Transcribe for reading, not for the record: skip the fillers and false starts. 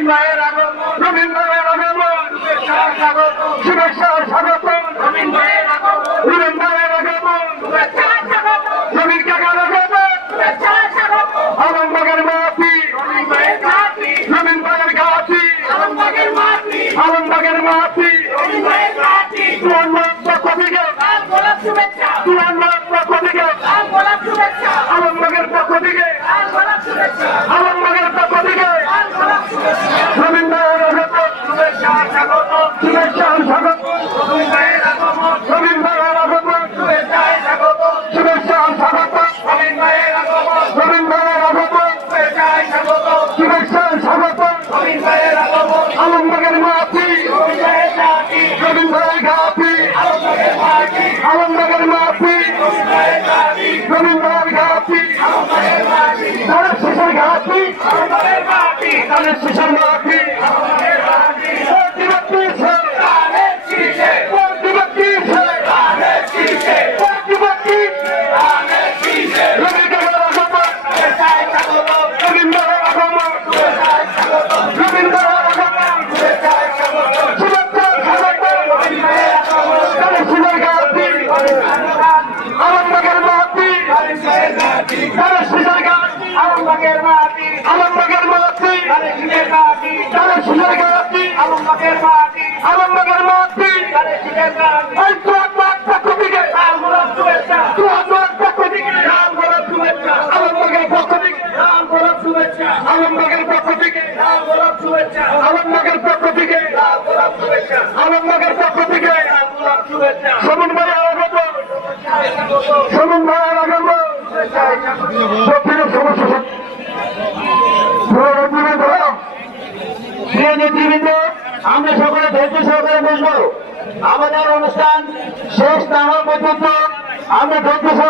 রবীন ভাইয়ের আগমন, রবীন ভাইয়ের আগমন, শুভেচ্ছা স্বাগত, শুভেচ্ছা স্বাগত, রবীন ভাইয়ের আগমন, রবীন ভাইয়ের আগমন, শুভেচ্ছা স্বাগত, রবীন কাকার আগমন, শুভেচ্ছা স্বাগত, আলমবাগের মাটি, রবীন ভাইয়ের ঘাটি, রবীন ভাইয়ের ঘাটি, আলমবাগের মাটি, আলমবাগের মাটি, রবীন ভাইয়ের ঘাটি, তুয়ান্নার পক্ষ থেকে লাল গোলাপ শুভেচ্ছা, তুয়ান্নার পক্ষ থেকে লাল গোলাপ শুভেচ্ছা, আলমবাগের পক্ষ থেকে লাল গোলাপ শুভেচ্ছা, আলমবাগের পক্ষ থেকে লাল গোলাপ শুভেচ্ছা, রবীন ভাইয়ের আগমন, শুভেচ্ছা স্বাগত, শুভেচ্ছা স্বাগত, রবীন ভাইয়ের আগমন, রবীন ভাইয়ের আগমন, শুভেচ্ছা স্বাগত, শুভেচ্ছা স্বাগত, রবীন ভাইয়ের আগমন, রবীন ভাইয়ের আগমন, শুভেচ্ছা স্বাগত, শুভেচ্ছা স্বাগত, রবীন ভাইয়ের আগমন, আলমবাগের মাটি, রবীন ভাইয়ের ঘাটি, রবীন ভাইয়ের ঘাটি, আলমবাগের মাটি, আলমবাগের মাটি, রবীন ভাইয়ের ঘাটি, রবীন ভাইয়ের ঘাটি, আলমবাগের মাটি, ধানের শীষের ঘাটি, আলমবাগের মাটি, ধানের শীষের মাটি, আলমবাগের মাটি, আলমবাগের মাটি, আলমবাগের মাটি, ধানের ঘাটি, ধানের শীষের ঘাটি, আলমবাগের মাটি, আলমবাগের মাটি, ধানের শীষের ঘাটি, এই তুয়ান্নার পক্ষ থেকে লাল গোলাপ শুভেচ্ছা, তুয়ান্নার পক্ষ থেকে লাল গোলাপ শুভেচ্ছা, আলমবাগের পক্ষ থেকে লাল গোলাপ শুভেচ্ছা, আলমবাগের পক্ষ থেকে লাল গোলাপ শুভেচ্ছা, আলমবাগের পক্ষ থেকে লাল গোলাপ শুভেচ্ছা, আলমবাগের পক্ষ থেকে লাল গোলাপ শুভেচ্ছা, সমন ভাইয়ের আগমন, সমন ভাইয়ের আগমন, দক্ষিণের সমস্যা প্রিয় নেতৃবৃন্দ, আমরা সকলে ধৈর্য সহকারে বসবো। আমাদের অনুষ্ঠান শেষ না হওয়া পর্যন্ত আমরা ধৈর্য সহকারে